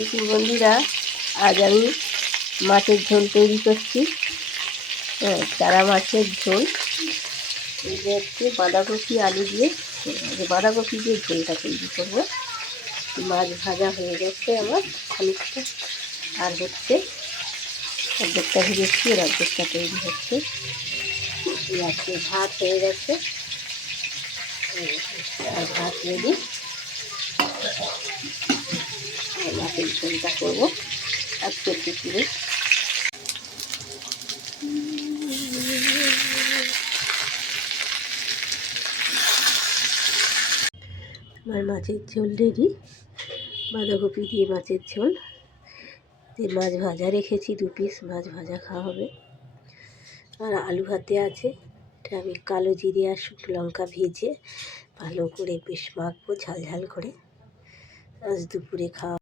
বন্ধুরা, আজ আমি মাছের ঝোল তৈরি করছি। চারা মাছের ঝোল। এই যে হচ্ছে বাঁধাকপি আলু দিয়ে, বাঁধাকপি দিয়ে ঝোলটা তৈরি করবো। মাছ ভাজা হয়ে গেছে আমার খানিকটা, আর হচ্ছে অর্ধেকটা ভেজেছি, আর অর্ধেকটা তৈরি হচ্ছে। আজকে ভাত হয়ে গেছে, আর ভাত রেডি। মাছের ঝোলটা করবো আজকে পুকুরে। আমার মাছের ঝোল রেডি। বাঁধাকপি দিয়ে মাছের ঝোল। মাছ ভাজা রেখেছি, 2 পিস মাছ ভাজা খাওয়া হবে। আর আলু হাতে আছে, এটা আমি কালো জিরে আর শুকনো লঙ্কা ভেজে ভালো করে বেশ মাখবো ঝাল ঝাল করে। আজ দুপুরে খাওয়া